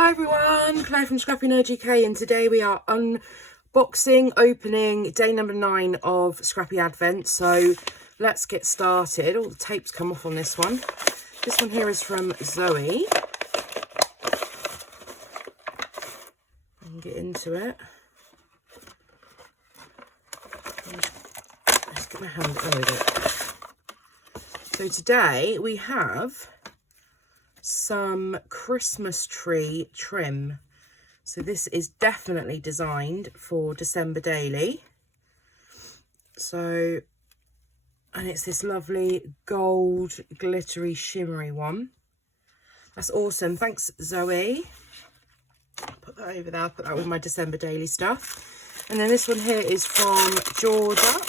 Hi everyone, Claire from ScrappyNerdUK, and today we are unboxing, opening day number 9 of Scrappy Advent. So let's get started. All the tapes come off on this one. This one here is from Zoe. I can get into it. Let's get my hand over it. So today we have some Christmas tree trim. So this is definitely designed for December daily. So, and it's this lovely gold glittery shimmery one. That's awesome. Thanks, Zoe. Put that over there. I'll put that with my December daily stuff. And then this one here is from Georgia.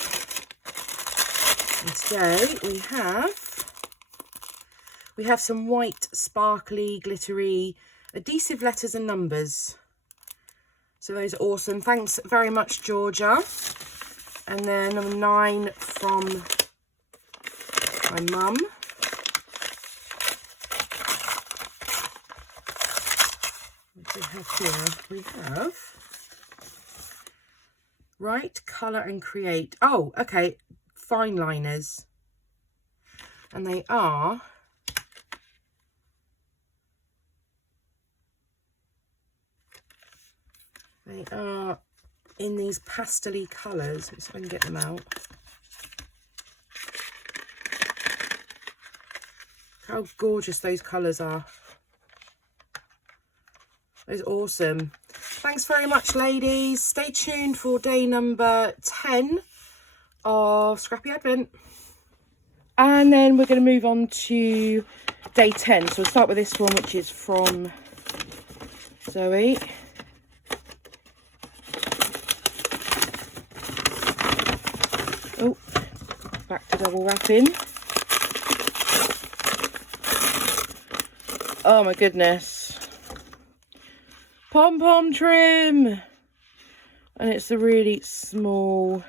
And today we have some white, sparkly, glittery, adhesive letters and numbers. So those are awesome. Thanks very much, Georgia. And then number 9 from my mum. What do we have here? We have Write, Colour and Create. Oh, okay. Fine liners. And they are in these pastel-y colours. Let's see if I can get them out. How gorgeous those colours are. Those are awesome. Thanks very much, ladies. Stay tuned for day number 10 of Scrappy Advent. And then we're going to move on to day 10. So we'll start with this one, which is from Zoe. Oh, back to double wrapping. Oh my goodness. Pom-pom trim. And it's the really small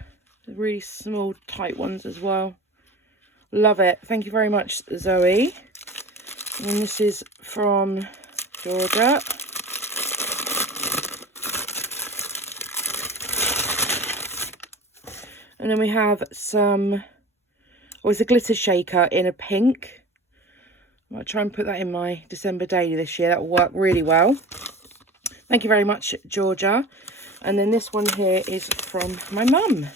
tight ones as well. Love it. Thank you very much, Zoe. And this is from Georgia. And then we have some, it's a glitter shaker in a pink. I might try and put that in my December daily this year. That will work really well. Thank you very much, Georgia. And then this one here is from my mum.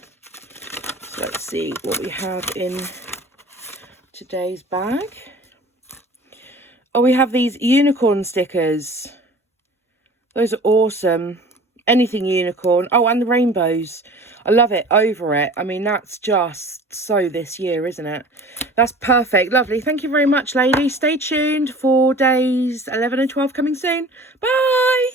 So let's see what we have in today's bag. Oh, we have these unicorn stickers. Those are awesome. Anything unicorn. Oh, and the rainbows. I love it over it. I mean, that's just so this year, isn't it? That's perfect. Lovely. Thank you very much, ladies. Stay tuned for days 11 and 12 coming soon. Bye.